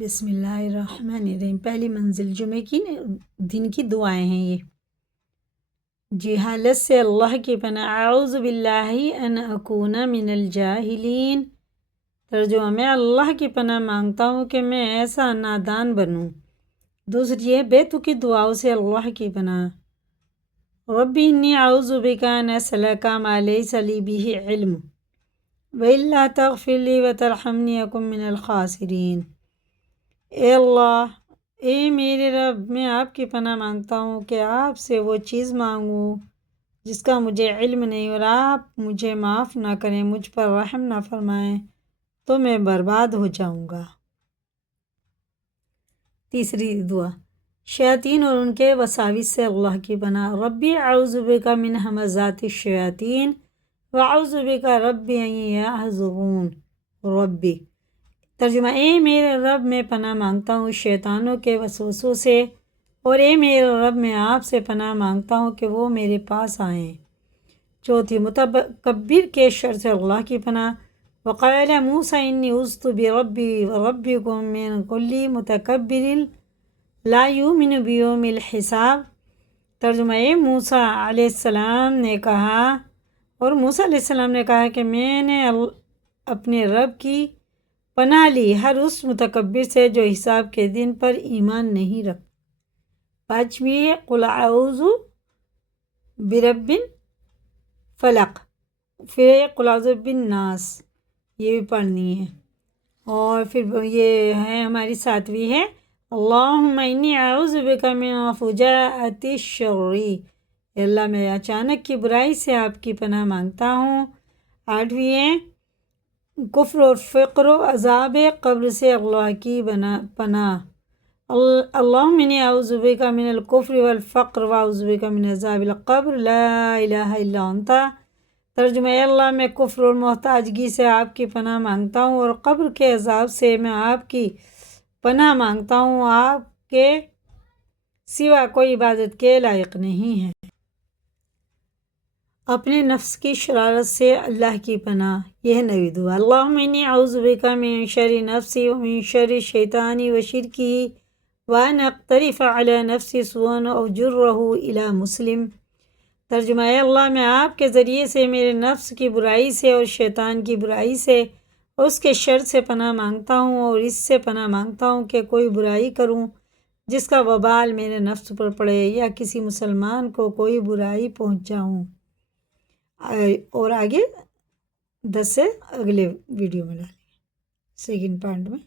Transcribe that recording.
بسم اللہ الرحمن الرحیم۔ پہلی منزل جمعے کی دن کی دعائیں ہیں یہ۔ جہالت سے اللہ کی پناہ۔ اعوذ باللہ ان اکون من الجاہلین۔ ترجمہ میں اللہ کی پناہ مانگتا ہوں کہ میں ایسا نادان بنوں۔ دوسری ہے بے تکی دعاؤں سے اللہ کی پناہ۔ ربی انی اعوذ بک ان اسألک ما لیس لی بہ علم وإلا تغفر لی وترحمنی اکن من الخاسرین۔ اے اللہ، اے میرے رب، میں آپ کی پناہ مانگتا ہوں کہ آپ سے وہ چیز مانگوں جس کا مجھے علم نہیں، اور آپ مجھے معاف نہ کریں، مجھ پر رحم نہ فرمائیں تو میں برباد ہو جاؤں گا۔ تیسری دعا، شیاطین اور ان کے وساوس سے اللہ کی پناہ۔ ربی اعوذ بک من ہمزات الشیاطین واعوذ بک رب ان یحضرون۔ ربی، ترجمہ اے میرے رب، میں پناہ مانگتا ہوں شیطانوں کے وسوسوں سے، اور اے میرے رب، میں آپ سے پناہ مانگتا ہوں کہ وہ میرے پاس آئیں۔ چوتھی، متکبر کے شر سے اللہ کی پناہ۔ وقال موسیٰ انی عذت بربی وربکم من کل متکبر لا یؤمن بیوم الحساب۔ ترجمہ اے موسیٰ علیہ السلام نے کہا، اور موسیٰ علیہ السلام نے کہا کہ میں نے اپنے رب کی پناہ لی ہر اس متکبر سے جو حساب کے دن پر ایمان نہیں رکھتا۔ پانچویں، قل اعوذ برب فلق، پھر قل اعوذ بالناس، یہ بھی پڑھنی ہے۔ اور پھر یہ ہے ہماری ساتویں ہے، اللہم انی اعوذ بک من فجاءۃ الشر۔ اللہ، میں اچانک کی برائی سے آپ کی پناہ مانگتا ہوں۔ آٹھویں ہے، کفر اور فقر و عذاب قبر سے اللہ کی پناہ۔ اللہم انی اعوذ بک من الکفر والفقر واعوذ بک من عذاب القبر لا الہ الا انت۔ ترجمہ اے اللہ، میں کفر اور محتاجگی سے آپ کی پناہ مانگتا ہوں، اور قبر کے عذاب سے میں آپ کی پناہ مانگتا ہوں، آپ کے سوا کوئی عبادت کے لائق نہیں ہے۔ اپنے نفس کی شرارت سے اللہ کی پناہ، یہ ہے نویں دعا۔ اللہم انی اعوذ بک من شر نفسی ومن شر الشیطان وشرکہ وان اقترف علی نفسی سوءا او جرہ الی مسلم۔ ترجمہ اے اللہ، میں آپ کے ذریعے سے میرے نفس کی برائی سے اور شیطان کی برائی سے اور اس کے شر سے پناہ مانگتا ہوں، اور اس سے پناہ مانگتا ہوں کہ کوئی برائی کروں جس کا وبال میرے نفس پر پڑے، یا کسی مسلمان کو کوئی برائی پہنچاؤں۔ اور آگے 10 سے اگلے ویڈیو میں ڈالیں گے، سیکنڈ پارٹ میں۔